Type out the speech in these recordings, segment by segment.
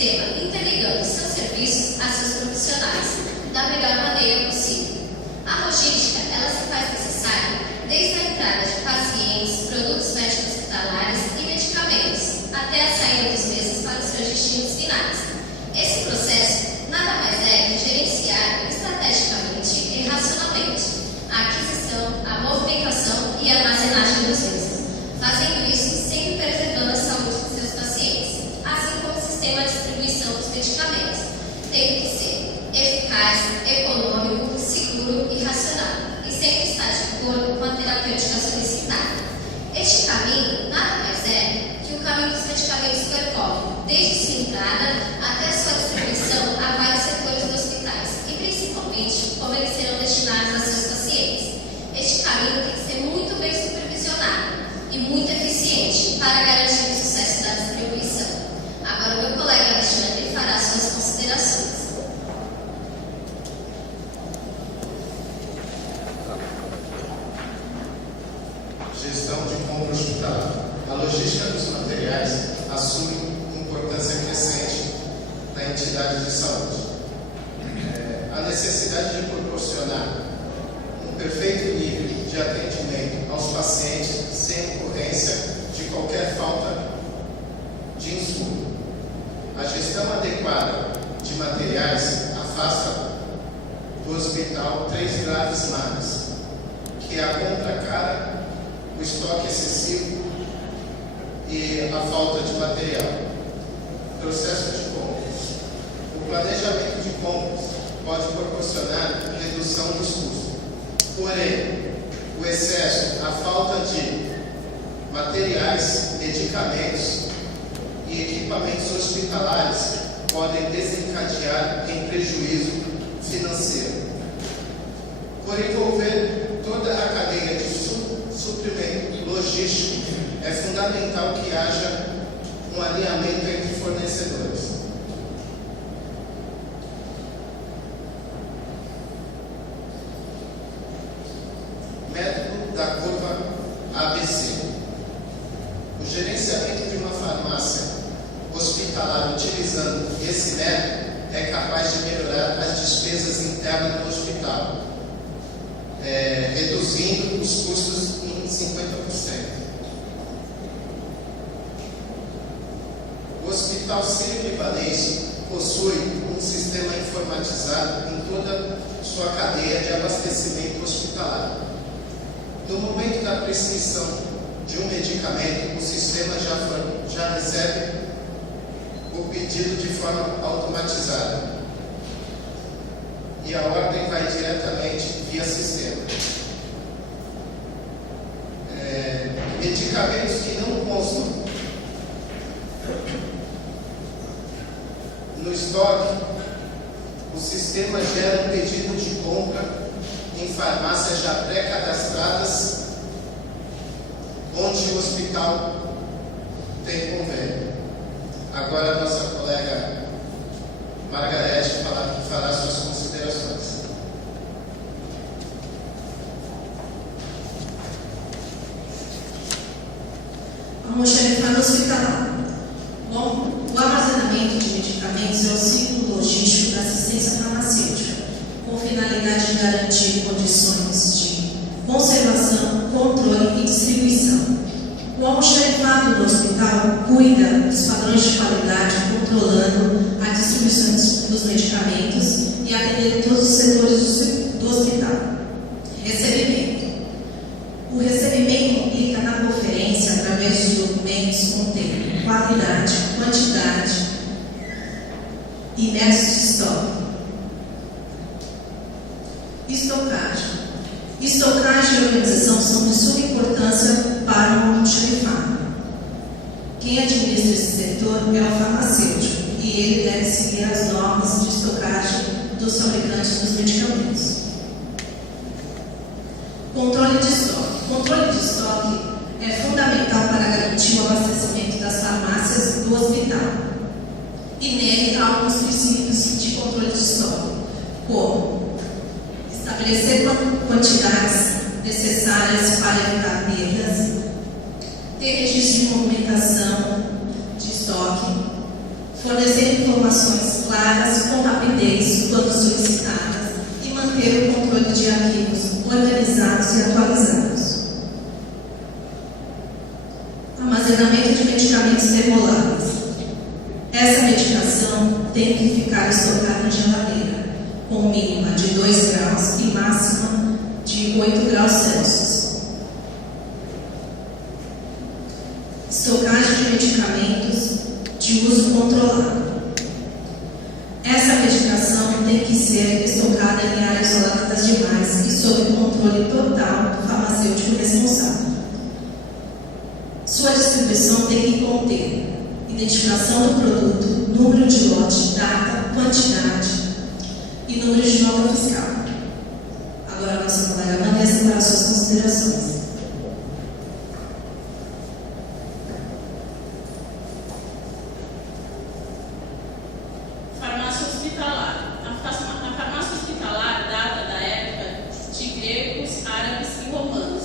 sistema interligando seus serviços a seus profissionais da melhor maneira possível. A logística, ela se faz necessária desde a entrada de pacientes, produtos médicos hospitalares e medicamentos, até a saída dos mesmos para os seus destinos finais. Esse processo nada mais é que gerenciar estrategicamente e racionalmente a aquisição, a movimentação e a armazenagem dos mesmos, fazendo isso sempre preservando a saúde dos seus pacientes, assim como o sistema de distribuição dos medicamentos, tendo que ser eficaz, econômico, seguro e racional, e sempre estar de acordo com a terapêutica solicitada. Este caminho nada mais é que o caminho dos medicamentos percorre, desde sua entrada até a sua distribuição a vários setores dos hospitais, e principalmente como eles serão destinados a seus pacientes. Este caminho tem que ser muito bem supervisionado e muito eficiente para garantir o sucesso da distribuição. Agora o meu colega Alexandre fará suas considerações. Gestão de compra hospitalar. A logística dos materiais assume importância crescente na entidade de saúde. A necessidade de proporcionar um perfeito nível de atendimento aos pacientes sem ocorrência de qualquer falta de insumo. A gestão adequada de materiais afasta do hospital 3 graves males, que é a compra cara, o estoque excessivo e a falta de material. Processo de compras. O planejamento de compras pode proporcionar redução dos custos. Porém, o excesso, a falta de materiais, medicamentos e equipamentos hospitalares podem desencadear em prejuízo financeiro. Por envolver toda a cadeia de suprimento logístico, é fundamental que haja um alinhamento entre fornecedores. Método da curva ABC. O gerenciamento de uma farmácia hospitalar utilizando esse método é capaz de melhorar as despesas internas do hospital, reduzindo os custos em 50%. O Hospital Sírio-Libanês possui um sistema informatizado em toda sua cadeia de abastecimento hospitalar. No momento da prescrição de um medicamento, o sistema já recebe o pedido de forma automatizada e a ordem vai diretamente via sistema. Medicamentos que não constam no estoque, o sistema gera um pedido de compra em farmácias já pré-cadastradas, onde o hospital tem convênio. Agora a nossa colega Margarete fará suas considerações. Almoxarifado hospitalar. Bom, o armazenamento de medicamentos é o ciclo logístico da assistência farmacêutica, com finalidade de garantir condições de conservação, controle e distribuição. O almoxarifado do hospital cuida dos padrões de qualidade, controlando a distribuição dos medicamentos e atendendo todos os setores do hospital. Recebimento. O recebimento implica na conferência através de documentos contendo qualidade, quantidade e métodos de estoque. Estocagem. Estocagem e organização são de suma importância para o almoxarifado. Quem administra esse setor é o farmacêutico e ele deve seguir as normas de estocagem dos fabricantes dos medicamentos. Controle de estoque. Controle de estoque é fundamental para garantir o abastecimento das farmácias do hospital. E nele há alguns princípios de controle de estoque, como estabelecer quantidades necessárias para evitar perdas, ter registro de movimentação de estoque, fornecer informações claras com rapidez quando solicitadas e manter o controle de arquivos organizados e atualizados. Armazenamento de medicamentos termoláveis. Essa medicação tem que ficar estocada em geladeira, com mínima de 2 graus e máxima de 8 graus Celsius. Estocagem de medicamentos de uso controlado. Essa medicação tem que ser estocada em áreas isoladas demais e sob o controle total do farmacêutico responsável. Sua distribuição tem que conter identificação do produto, número de lote, data, quantidade e número de nota fiscal. Agora a nossa colega Vanessa para suas considerações. Farmácia hospitalar. A farmácia hospitalar data da época de gregos, árabes e romanos.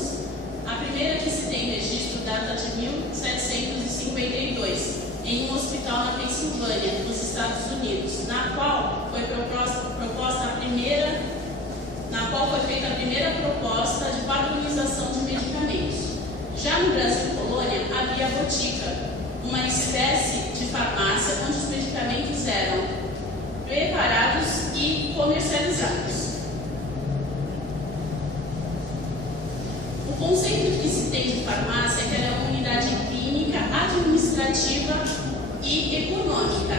A primeira que se tem registro data de 1752, em um hospital na Pensilvânia, nos Estados Unidos, na qual foi feita a primeira proposta de padronização de medicamentos. Já no Brasil colônia havia a botica, uma espécie de farmácia onde os medicamentos eram preparados e comercializados. O conceito que se tem de farmácia é que ela é uma unidade clínica, administrativa e econômica,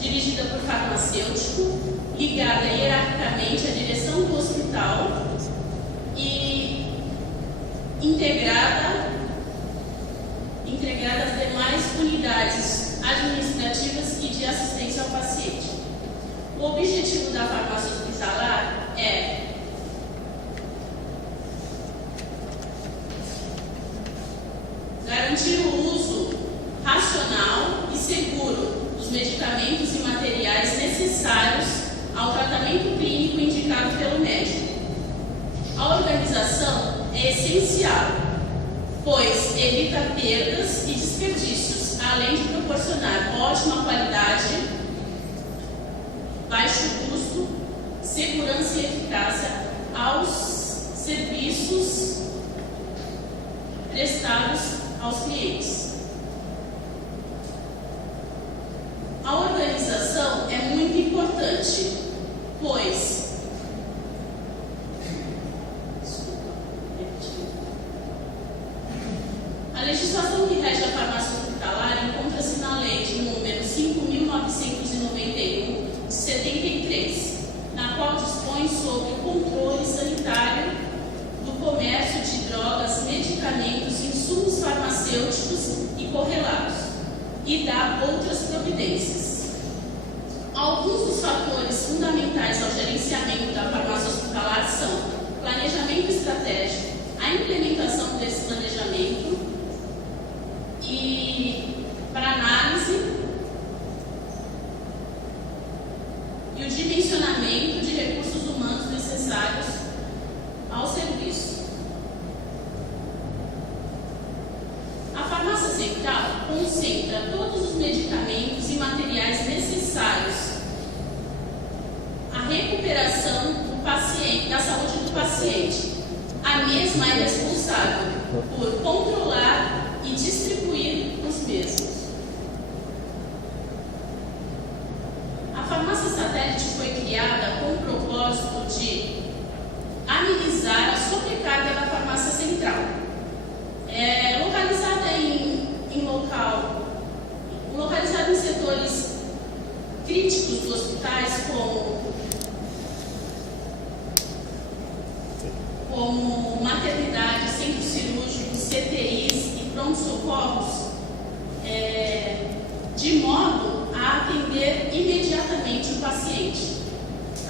dirigida por farmacêutico, ligada hierarquicamente à direção do hospital e integrada às demais unidades administrativas e de assistência ao paciente. O objetivo da farmácia hospitalar é garantir o uso racional e seguro dos medicamentos e materiais necessários ao tratamento clínico indicado pelo médico. A organização é essencial, pois evita perdas e desperdícios, além de proporcionar ótima qualidade, baixo custo, segurança e eficácia aos serviços prestados aos clientes. A organização é muito importante, pois a legislação que rege a farmácia hospitalar encontra-se na Lei de número 5.991, de 73, na qual dispõe sobre o controle sanitário do comércio de drogas, medicamentos, insumos farmacêuticos e correlatos, e dá outras providências. Alguns dos fatores fundamentais ao gerenciamento da farmácia hospitalar são planejamento estratégico, a implementação desse planejamento e para análise e o dimensionamento de recursos humanos necessários ao serviço. A farmácia central concentra todos os medicamentos e materiais necessários à recuperação do paciente, da saúde do paciente. A mesma é responsável por controlar e distribuir os mesmos. A farmácia satélite foi criada com o propósito de amenizar a sobrecarga da farmácia central. Localizada em setores críticos dos hospitais, como maternidade, centros cirúrgicos, CTIs e pronto-socorros, de modo a atender imediatamente o paciente.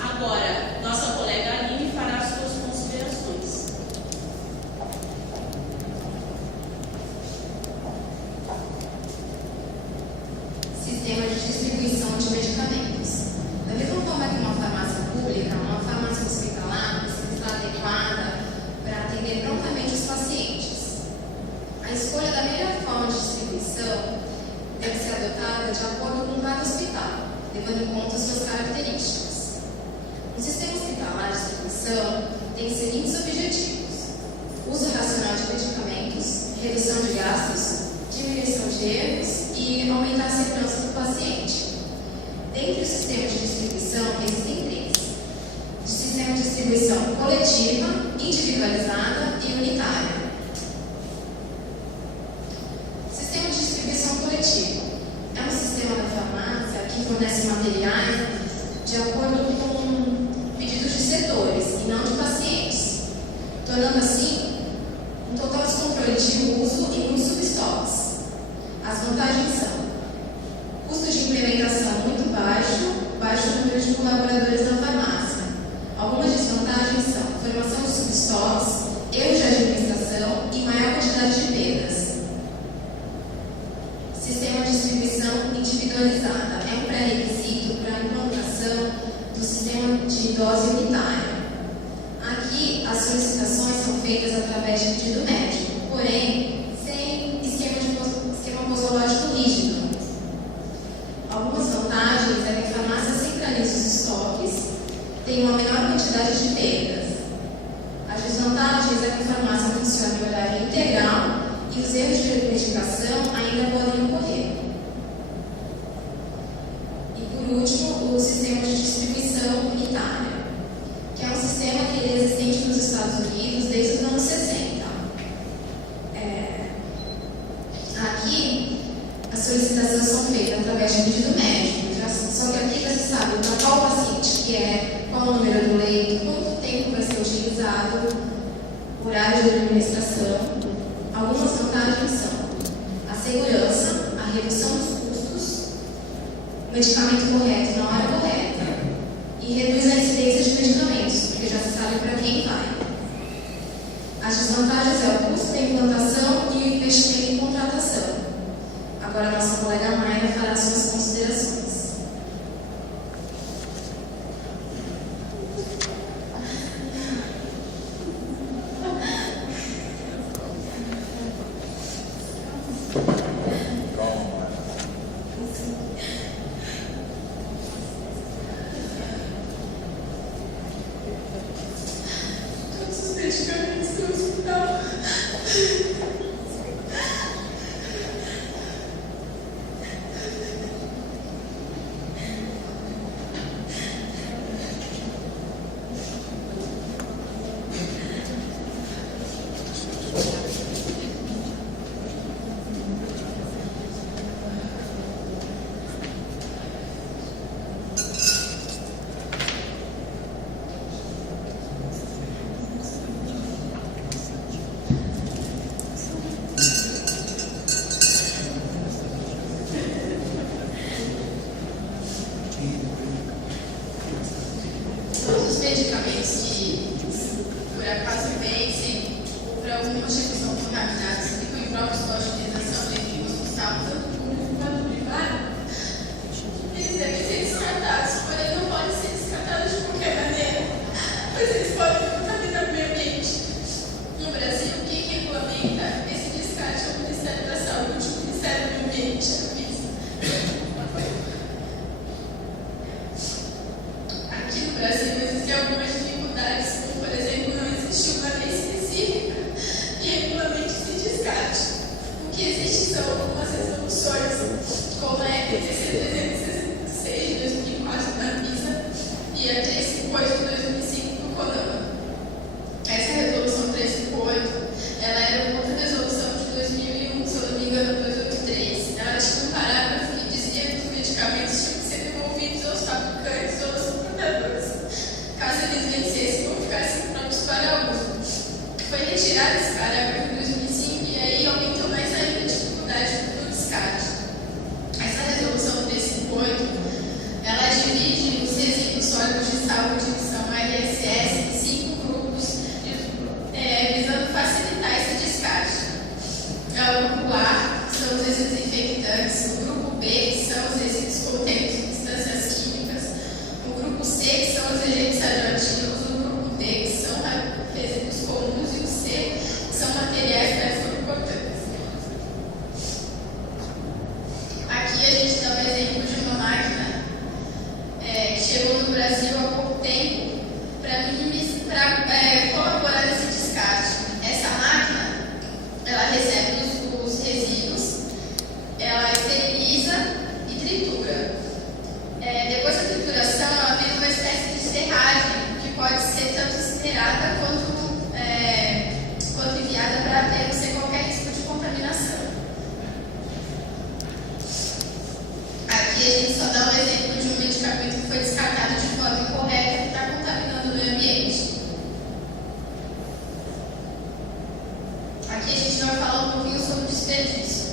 Agora, nossa colega Aline fará suas considerações. Sistema de distribuição de medicamentos. Da mesma forma que uma farmácia pública, uma farmácia hospitalar precisa estar adequada para atender prontamente os pacientes. A escolha da melhor forma de distribuição deve ser adotada de acordo com cada hospital, levando em conta suas características. Um sistema hospitalar de distribuição tem os seguintes objetivos: uso racional de medicamentos, redução de gastos, diminuição de erros e aumentar a segurança do paciente. Dentre os sistemas de distribuição, existem três: o sistema de distribuição coletiva, individualizada e unitária. Sistema de distribuição coletiva é um sistema da farmácia que fornece materiais de acordo com pedidos de setores e não de pacientes, tornando assim um total descontrole de uso e muitos subestoques. As vantagens são custo de implementação muito baixo número de colaboradores na farmácia. Algumas desvantagens são formação de subestoques, erros de administração e maior quantidade de perdas. Sistema de distribuição individualizada é um pré-requisito para a implantação do sistema de dose unitária. Aqui, as solicitações são feitas através de pedido médico, porém, sem esquema posológico rígido. Algumas vantagens é que a farmácia centraliza os estoques, tem uma menor quantidade de perdas. As desvantagens é que a farmácia funciona em horário integral e os erros de medicação ainda podem ocorrer. E por último, o sistema de distribuição unitária, que é um sistema que é existente nos Estados Unidos desde os anos 60. Aqui, as solicitações são feitas através de pedido médico, só que aqui já se sabe para qual paciente que é, qual o número do leito, quanto tempo vai ser utilizado, horário de administração. Algumas vantagens são a segurança, a redução dos custos, o medicamento correto na hora correta e reduz a incidência de medicamentos, porque já se sabe para quem vai. As desvantagens é o custo da implantação e o investimento em contratação. Agora a nossa colega Mayra fará suas considerações. Todos os medicamentos que, por acaso, vencem ou por algum motivo são contaminados e ficam impróprios para a utilização dentro do hospital, tanto público quanto privado, eles devem ser descartados, porém não podem ser descartados de qualquer maneira, pois eles podem contaminar o meio ambiente. No Brasil, quem regulamenta esse descarte é o Ministério da Saúde, o Ministério do Meio Ambiente, a Anvisa. Aqui no Brasil existem algumas dificuldades, como por exemplo, não existe uma lei específica que regulamente esse descarte. O que existe são algumas resoluções, como a EPTC 366 de 2004 da Anvisa e a 358 de 2005 do CONAMA. Essa resolução 358, ela era uma outra resolução de 2001, se eu não me engano, 283. Ela tinha um parágrafo que dizia que os medicamentos tinham que ser devolvidos aos fabricantes ou aos importadores, caso eles vencessem ou ficassem prontos para uso. Foi retirado esse parágrafo em 2005 e aí aumentou mais ainda a dificuldade do descarte. Essa resolução 358, ela divide os resíduos sólidos de saúde, que são RSS, em 5 grupos, visando facilitar esse descarte. O grupo A, que são os resíduos infectantes, o grupo B, que são os resíduos contendo substâncias químicas, o grupo C, que são os agentes radioativos, o grupo D, que são resíduos comuns, e o C, que são materiais perfluorocortantes. Aqui a gente dá um exemplo de uma máquina colaborar nesse descarte. Essa máquina, ela recebe os resíduos, ela esteriliza e tritura. Depois da trituração, ela vira uma espécie de serragem, que pode ser tanto incinerada quanto enviada para aterro sem qualquer risco de contaminação. Aqui a gente só dá um exemplo de um medicamento que foi descartado de forma incorreta que está contaminando o meio ambiente. Aqui a gente vai falar um pouquinho sobre desperdício.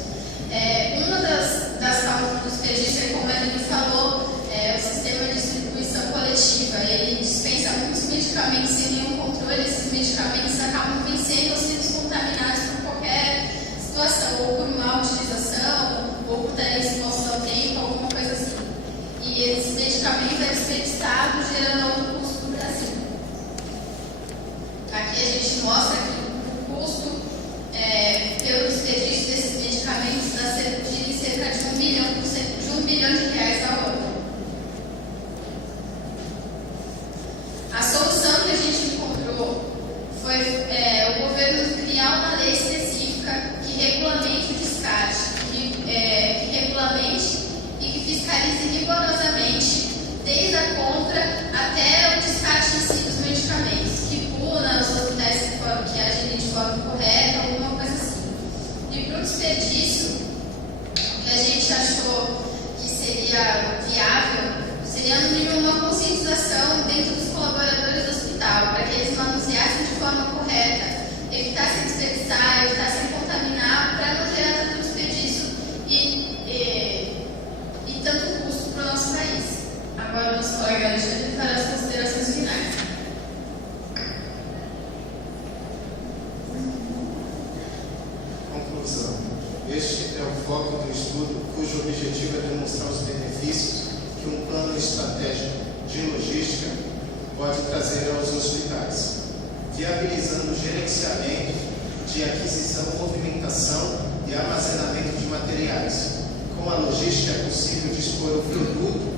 Uma das causas do desperdício é, como a Aline falou, o sistema de distribuição coletiva. Ele dispensa muitos medicamentos sem nenhum controle. Esses medicamentos acabam vencendo ou sendo contaminados por qualquer situação, ou por má utilização, ou por estarem expostos ao tempo, alguma coisa assim. E esse medicamento é desperdiçado, gerando outro custo no Brasil. Aqui a gente mostra que o custo pelo desperdício desses medicamentos dá de cerca de R$1 bilhão ao ano. A solução que a gente encontrou foi o governo criar uma lei específica que regulamente o descarte, que regulamente e que fiscalize rigorosamente desde a compra até o descarte em si dos medicamentos, que puna os hospitais que agem de forma correta, alguma coisa assim. E para o desperdício, o que a gente achou que seria viável seria, no mínimo, uma conscientização dentro dos colaboradores do hospital, para que eles manuseassem de forma correta, evitassem desperdiçar, evitassem contaminar, para não gerar tanto desperdício e tanto custo para o nosso país. Agora, o nosso colega Alexandre fará as considerações finais. Conclusão. Este é o foco do estudo, cujo objetivo é demonstrar os benefícios que um plano estratégico de logística pode trazer aos hospitais, viabilizando o gerenciamento de aquisição, movimentação e armazenamento de materiais. Com a logística é possível dispor o produto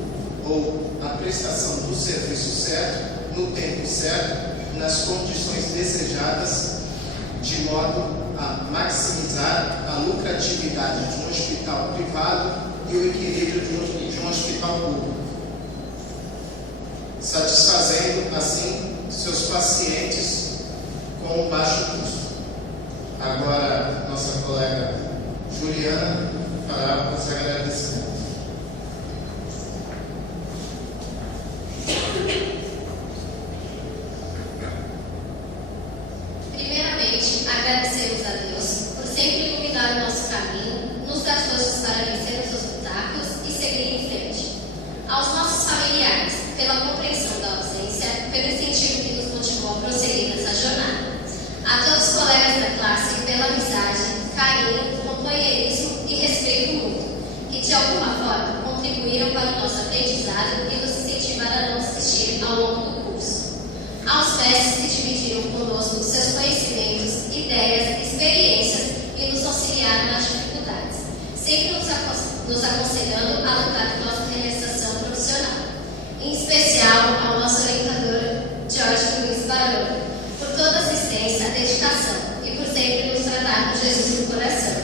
ou a prestação do serviço certo, no tempo certo, nas condições desejadas, de modo a maximizar a lucratividade de um hospital privado e o equilíbrio de um hospital público, satisfazendo assim seus pacientes com um baixo custo. Agora, nossa colega Juliana fará os agradecimentos. Primeiramente, agradecemos a Deus por sempre iluminar o nosso caminho, nos dar forças para vencer os obstáculos e seguir em frente. Aos nossos familiares, pela compreensão da ausência, pelo incentivo que nos motivou a prosseguir nessa jornada. A todos os colegas da classe, pela amizade, carinho, companheirismo e respeito mútuo, que de alguma forma contribuíram para o nosso aprendizado e nos incentivaram a não desistir ao longo do curso. Aos mestres que dividiram conosco seus conhecimentos, ideias, experiências e nos auxiliaram nas dificuldades, sempre nos aconselhando a lutar por nossa realização profissional. Em especial ao nosso orientador, Jorge Luiz Barolo, por toda a assistência, dedicação e por sempre nos tratar com Jesus no coração.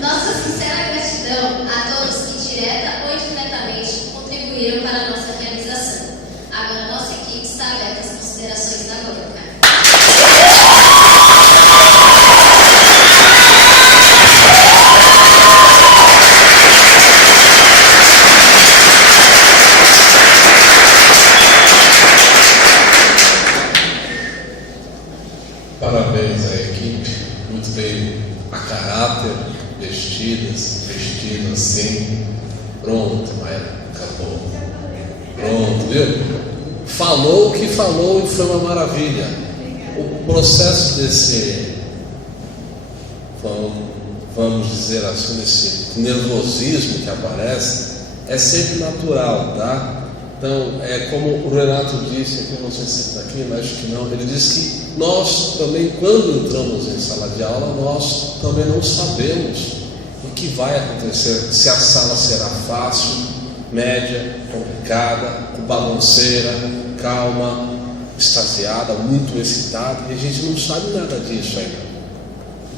Nossa sincera gratidão a todos que, direta ou indiretamente, contribuíram para a nossa realização. Agora, nossa equipe está aberta às considerações da banca. Parabéns à equipe, muito bem a caráter, vestidas sim. Pronto, mas acabou. Pronto, viu? Falou o que falou e foi uma maravilha. O processo desse, vamos dizer assim, esse nervosismo que aparece é sempre natural, tá? Então, é como o Renato disse, aqui, não sei se está aqui, mas acho que não, ele disse que nós também, quando entramos em sala de aula, nós também não sabemos o que vai acontecer, se a sala será fácil, média, complicada, bagunceira, calma. extasiada, muito excitada, e a gente não sabe nada disso ainda.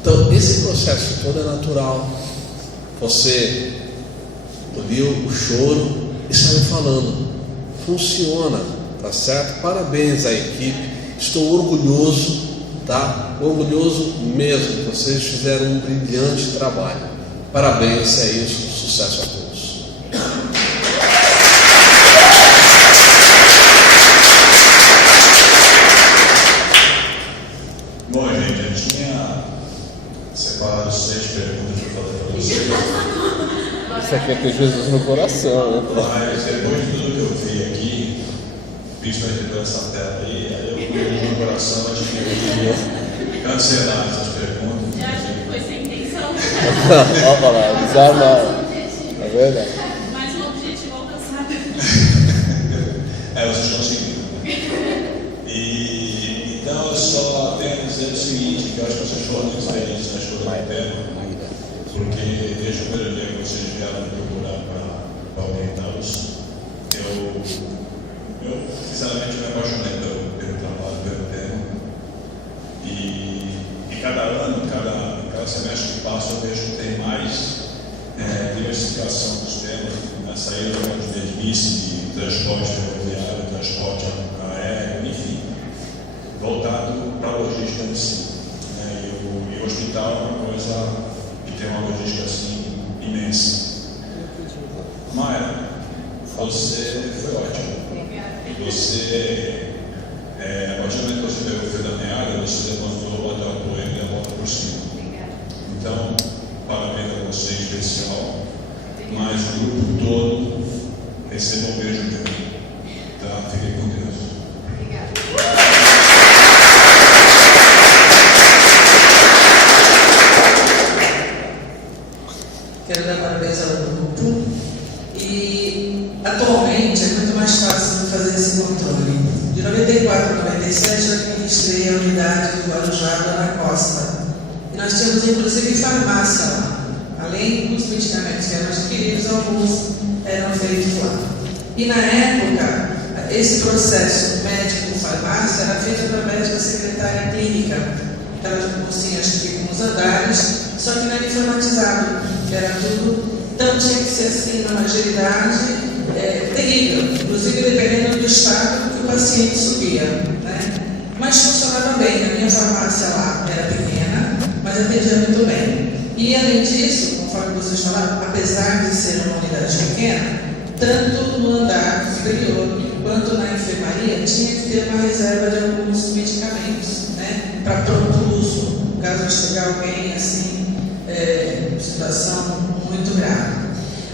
Então, esse processo todo é natural. Você ouviu o choro e saiu falando. Funciona, tá certo? Parabéns à equipe. Estou orgulhoso, tá? Orgulhoso mesmo. Vocês fizeram um brilhante trabalho. Parabéns, é isso. Sucesso a todos. Bom, gente, eu tinha separado 6 perguntas para fazer para vocês. Você quer ter Jesus no coração, né? Mas depois de tudo que eu vi aqui, principalmente por essa tela aí eu no meu coração eu tive que cancelar essas perguntas. Já acho que foi sem intenção. Olha lá, desarmado. É verdade. Mas o objetivo alcançado. Vocês conseguiram. E então eu só tenho a dizer o seguinte, que eu acho que vocês foram muito felizes na escolha do tema, porque desde o primeiro dia que vocês vieram me procurar para orientá-los, eu sinceramente me apaixonei pelo trabalho, pelo tema. E cada ano, cada semestre que passa, eu vejo que tem mais diversificação dos temas, a saída de mesmice, de transporte ferroviário, transporte aéreo, enfim, voltado para a logística em si. E o hospital é uma coisa que tem uma logística assim imensa. Maia, você foi ótimo. Você, a partir do momento que você pegou o fio da meada, você levantou, bateu a poeira e a volta por cima. Então, parabéns a você em especial, mas o grupo todo recebeu um beijo de mim. Tá? Fiquem com Deus. Quero dar parabéns ao grupo. E atualmente é muito mais fácil fazer esse controle. De 94 a 97 eu administrei a unidade do Guarujá na Costa. E nós tínhamos inclusive farmácia lá. Além dos medicamentos que eram adquiridos, alguns eram feitos lá. E na época, esse processo médico-farmácia era feito através da secretária clínica. Aquelas mocinhas que ficam nos andares, só que não era informatizado, era tudo. Então tinha que ser assim, numa agilidade terrível, inclusive dependendo do estado que o paciente subia, né? Mas funcionava bem. A minha farmácia lá era pequena, mas atendia muito bem. E além disso, conforme vocês falaram, apesar de ser uma unidade pequena, tanto no andar superior quanto na enfermaria tinha que ter uma reserva de alguns medicamentos, né? Para pronto uso, caso chegar alguém assim, situação muito grave.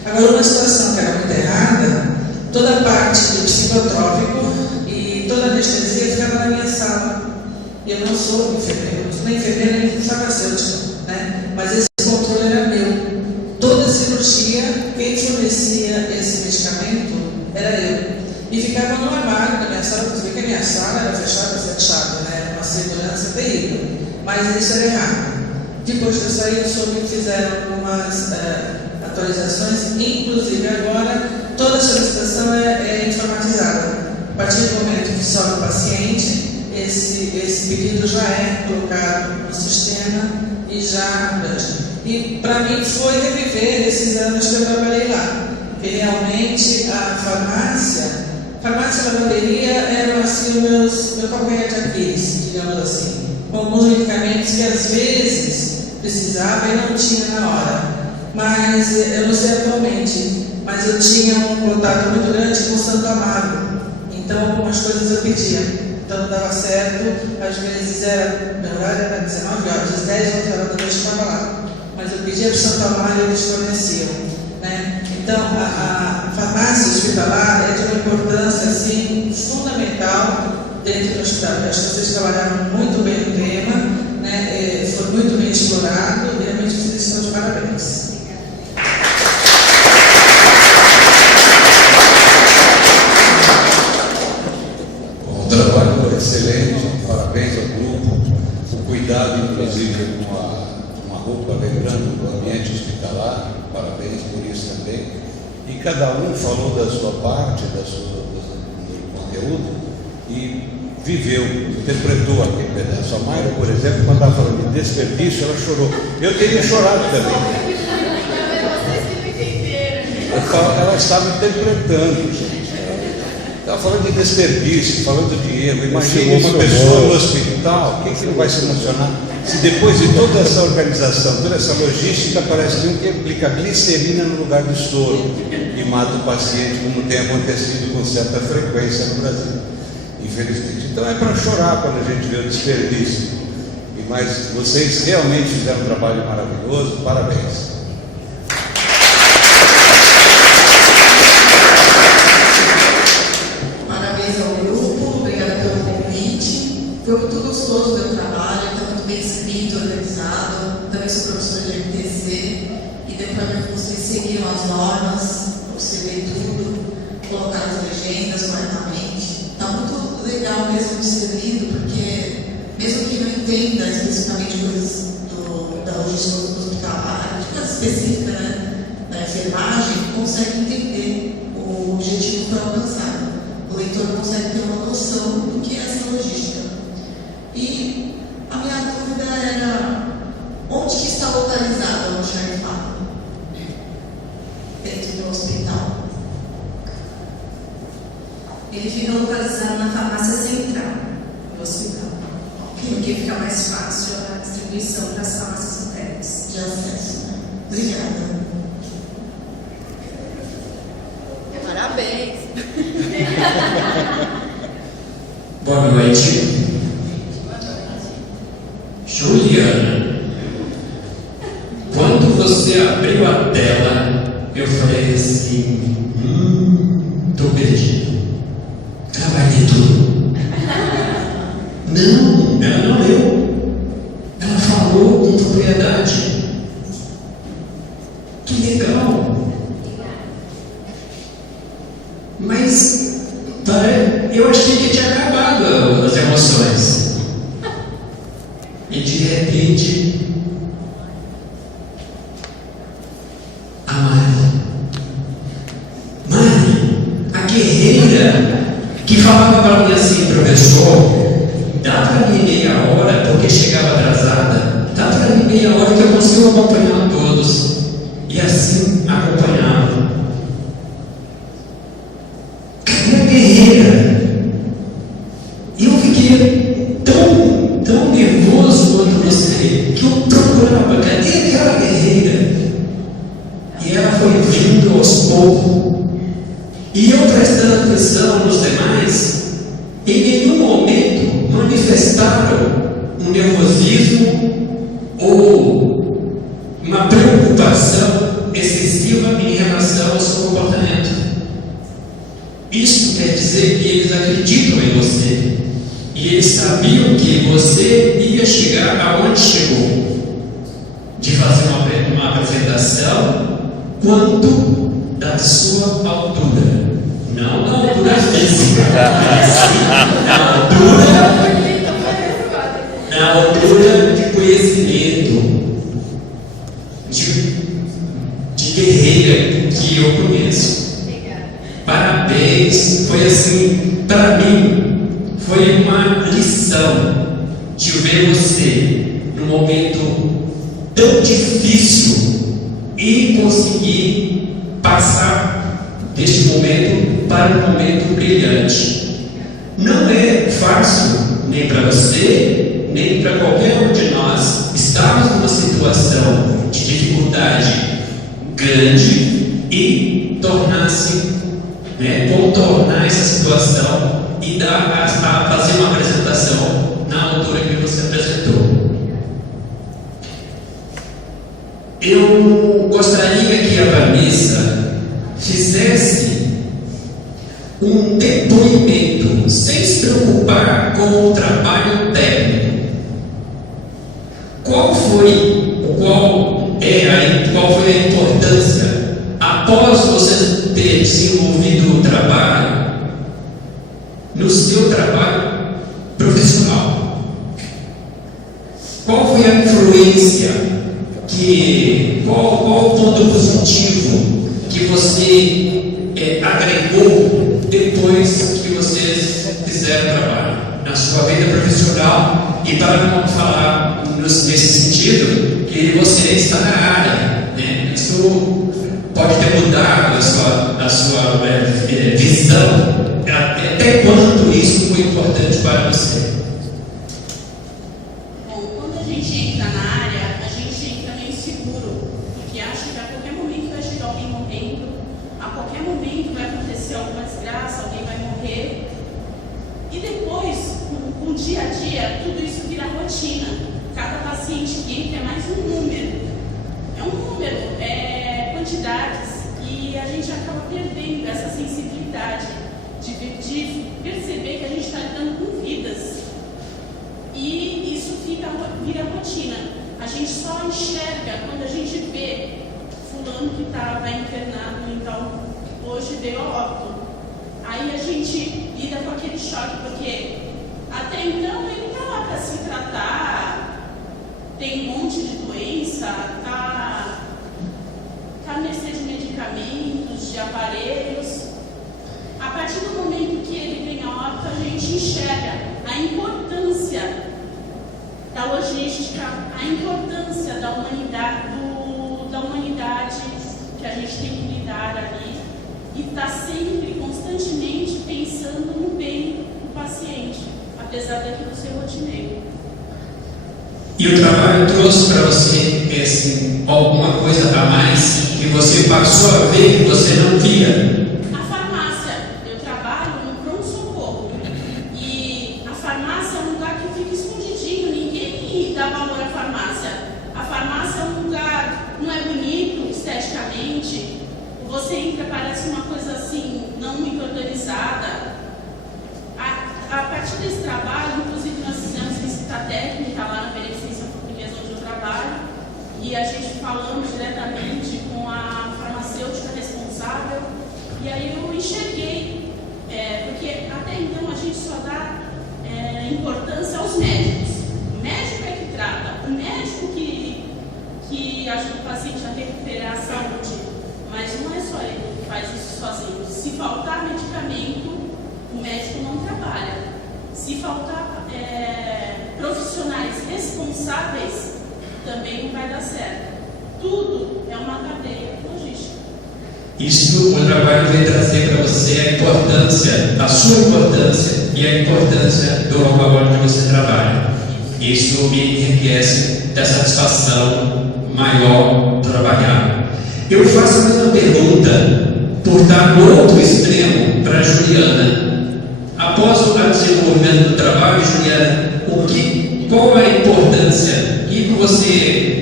Agora, uma situação que era muito errada, toda a parte do psicotrópico e toda a anestesia ficava na minha sala. E eu não sou enfermeira, não sou nem enfermeira nem farmacêutica, né? Mas esse controle era meu. Toda cirurgia, quem fornecia esse medicamento era eu. E ficava no armário da minha sala, porque a minha sala era fechada, fechada, né? Era uma segurança terrível. Mas isso era errado. Depois que eu saí, eu soube que fizeram algumas atualizações, inclusive agora toda a solicitação é informatizada. A partir do momento que sobe o paciente, esse pedido já é colocado no sistema e já abrange. E para mim foi reviver esses anos que eu trabalhei lá, porque realmente a farmácia e lavanderia eram assim o meu calcanhar de Aquiles, digamos assim, com alguns medicamentos que às vezes precisava e não tinha na hora. Mas eu não sei atualmente, mas eu tinha um contato muito grande com o Santo Amaro, então algumas coisas eu pedia, então dava certo. Às vezes meu horário era 19 horas, às 10, 11 horas da noite eu estava lá, mas eu pedia para o Santo Amaro e eles forneciam, né? Então a farmácia hospitalar é de uma importância assim, fundamental dentro do hospital. Eu acho que vocês trabalharam muito bem no tema, né? Foi muito bem explorado e realmente vocês estão de parabéns. O trabalho foi excelente, parabéns ao grupo, o cuidado inclusive com uma roupa lembrando do ambiente hospitalar, parabéns por isso também. E cada um falou da sua parte, do conteúdo, e viveu, interpretou aquele pedaço. A Mayra, por exemplo, quando estava falando de desperdício, ela chorou. Eu teria chorado também. Ela estava interpretando, gente. Estava falando de desperdício, falando de erro. Imagine uma pessoa no hospital, quem que não vai se emocionar? Se depois de toda essa organização, toda essa logística, parece que um que aplica glicerina no lugar do soro e mata o paciente, como tem acontecido com certa frequência no Brasil, infelizmente. Então é para chorar quando a gente vê o desperdício. Mas vocês realmente fizeram um trabalho maravilhoso, parabéns. Parabéns ao grupo, obrigada pelo convite. Foi muito gostoso o meu trabalho, está muito bem escrito, organizado. Também sou professora de MTC e deu para ver que vocês seguiram as normas, observei tudo, colocaram as legendas corretamente. Está muito legal mesmo observando, porque mesmo que não entenda especificamente coisas da logística hospitalar, de coisa específica, né, da enfermagem, consegue entender o objetivo que foi alcançado. O leitor consegue ter uma noção do que é essa logística. E a minha dúvida era onde que está localizado o almoxarifado dentro do hospital? Ele fica localizado na farmácia central do hospital, porque fica mais fácil a distribuição das farmácias internas. De acesso, né? Obrigada. Parabéns. Boa noite. Juliana, quando você abriu a tela, eu falei assim, tô perdido. Trabalhei tudo. Não, ela não leu. Ela falou com propriedade. Que legal. Mas eu achei que tinha acabado as emoções. E de repente, a Mari, a guerreira, que falava para mim assim, professor, dá para mim meia hora, porque chegava atrasada, dá para mim meia hora que eu consigo acompanhar todos. E assim acompanhava. Cadê a guerreira? E eu fiquei tão nervoso quanto você, que eu procurava, cadê aquela guerreira? E ela foi vindo aos poucos. E eu prestando atenção nos demais, em nenhum momento manifestaram um nervosismo ou uma preocupação excessiva em relação ao seu comportamento. Isso quer dizer que eles acreditam em você. E eles sabiam que você ia chegar aonde chegou. De fazer uma apresentação quanto da sua altura. Não na altura física, na altura de conhecimento, de guerreira que eu conheço. Parabéns, foi assim, para mim, foi uma lição de ver você num momento tão difícil e conseguir passar deste momento para um momento brilhante. Não é fácil, nem para você, nem para qualquer um de nós, estarmos numa situação de dificuldade grande e contornar essa situação e fazer uma apresentação na altura que você apresentou. Eu gostaria que a Vanessa fizesse um depoimento sem se preocupar com o trabalho técnico. Qual foi a importância após você ter desenvolvido o trabalho no seu trabalho profissional? Qual foi a influência qual o ponto positivo que você agregou depois que vocês fizeram o trabalho na sua vida profissional e para não falar nesse sentido que você está na área, né? Isso pode ter mudado a sua visão. Até quanto isso foi importante para você? Bom, quando a gente entra na área, a gente entra meio seguro, porque acha que a qualquer momento vai chegar alguém morrendo, a qualquer momento vai acontecer alguma desgraça, alguém vai morrer. E depois, com o dia a dia, tudo isso vira rotina. Cada paciente que entra é mais um número. É um número, é quantidades, e a gente acaba perdendo essa sensibilidade de perceber que a gente está lidando com vidas. E isso vira rotina. A gente só enxerga quando a gente vê fulano que estava internado, então hoje veio a óbito. Aí a gente lida com aquele choque, porque até então ele está lá para se tratar, tem um monte de doença, está à mercê de medicamentos, de aparelhos. A partir do momento que ele vem a óbito, a gente enxerga a importância da logística, a importância da humanidade que a gente tem que lidar ali, e está sempre, constantemente, pensando no bem do paciente, apesar daquilo ser rotineiro. E o trabalho trouxe para você alguma coisa a mais que você passou a ver que você não via? A farmácia. Eu trabalho no pronto-socorro. E a farmácia é um lugar que fica escondidinho, ninguém dá valor à farmácia. A farmácia é um lugar, não é bonito esteticamente. Você entra, parece uma coisa assim, não muito organizada. A partir desse trabalho, inclusive nós fizemos visita técnica lá na Beneficência Portuguesa onde eu trabalho, e a gente falamos diretamente com a farmacêutica responsável, e aí eu enxerguei, porque até então a gente só dá importância aos médicos. O médico é que trata, o médico que ajuda o paciente a recuperar a saúde, mas não é só ele que faz isso sozinho. Se faltar medicamento, o médico não trabalha. Se faltar profissionais responsáveis, também não vai dar certo. Tudo é uma cadeia logística. Isso o trabalho vem trazer para você a importância, a sua importância e a importância do local onde você trabalha. Isso me enriquece da satisfação maior trabalhar. Eu faço a mesma pergunta por estar no outro extremo para a Juliana. Após o desenvolvimento do trabalho, Juliana, qual é a importância que você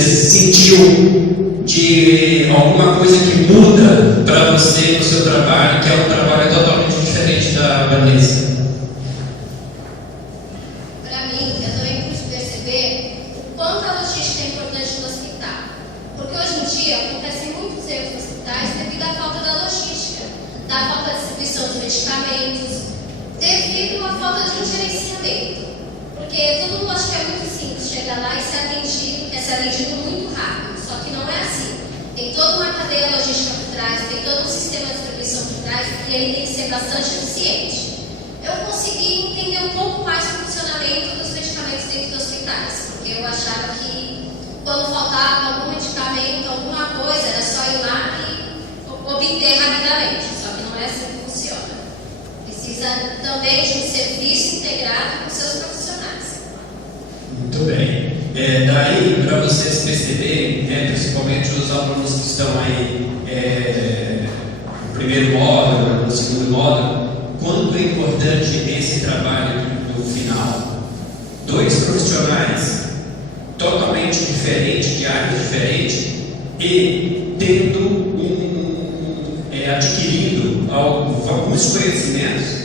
sentiu de alguma coisa que muda para você no seu trabalho, que é um trabalho totalmente diferente da Vanessa? Para mim, eu também pude perceber o quanto a logística é importante no hospital. Porque hoje em dia acontecem muitos erros nos hospitais devido à falta da logística, da falta de distribuição de medicamentos, devido à falta de um gerenciamento. Porque todo mundo acha que é muito simples chegar lá e ser atendido muito rápido, só que não é assim. Tem toda uma cadeia logística por trás, tem todo um sistema de distribuição por trás e ele tem que ser bastante eficiente. Eu consegui entender um pouco mais o funcionamento dos medicamentos dentro dos hospitais, porque eu achava que quando faltava algum medicamento, alguma coisa, era só ir lá e obter rapidamente, só que não é assim que funciona. Precisa também de um serviço integrado com seus profissionais. Muito bem. Daí, para vocês perceberem, principalmente os alunos que estão aí no primeiro módulo, no segundo módulo, quanto é importante esse trabalho no final. Dois profissionais totalmente diferentes, de áreas diferentes, e tendo adquirido alguns conhecimentos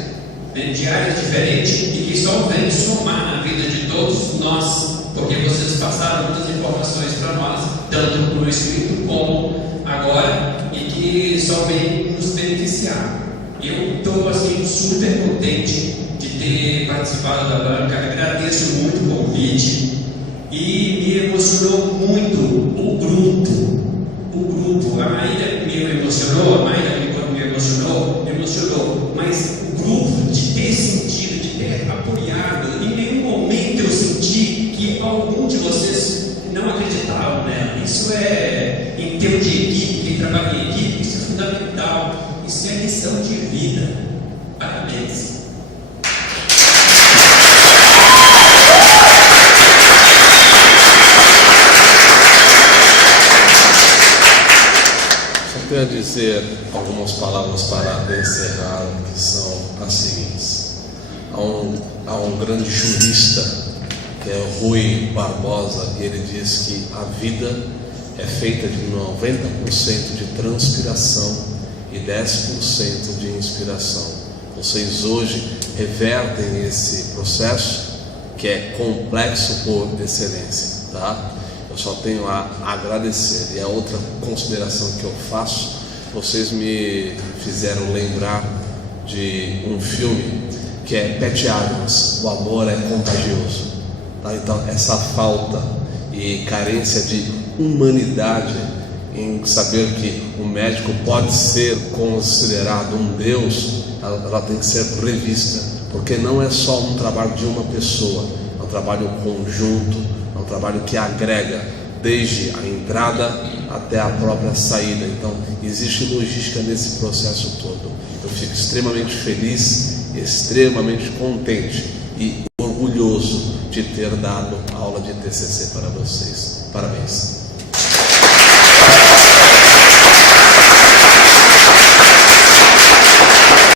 de áreas diferentes e que só vem somar na vida de todos nós, porque vocês passaram muitas informações para nós, tanto no escrito como agora, e que só vem nos beneficiar. Eu estou assim, super contente de ter participado da banca, agradeço muito o convite e me emocionou muito o grupo. A Maíra me emocionou, quando me emocionou, mas o grupo de ter sentido vocês não acreditavam nela. Isso é, em termos de equipe, quem trabalha em equipe, isso é fundamental. Isso é lição de vida. Parabéns. Só tenho a dizer algumas palavras para encerrar, que são as seguintes. Há um grande jurista, que é Rui Barbosa, e ele diz que a vida é feita de 90% de transpiração e 10% de inspiração. Vocês hoje revertem esse processo, que é complexo por excelência, tá? Eu só tenho a agradecer. E a outra consideração que eu faço, vocês me fizeram lembrar de um filme que é Patch Adams, O Amor é Contagioso, tá? Então essa falta e carência de humanidade em saber que o médico pode ser considerado um Deus, ela tem que ser revista, porque não é só um trabalho de uma pessoa, é um trabalho conjunto, é um trabalho que agrega desde a entrada até a própria saída. Então existe logística nesse processo todo. Eu fico extremamente feliz, extremamente contente e orgulhoso de ter dado aula de TCC para vocês. Parabéns.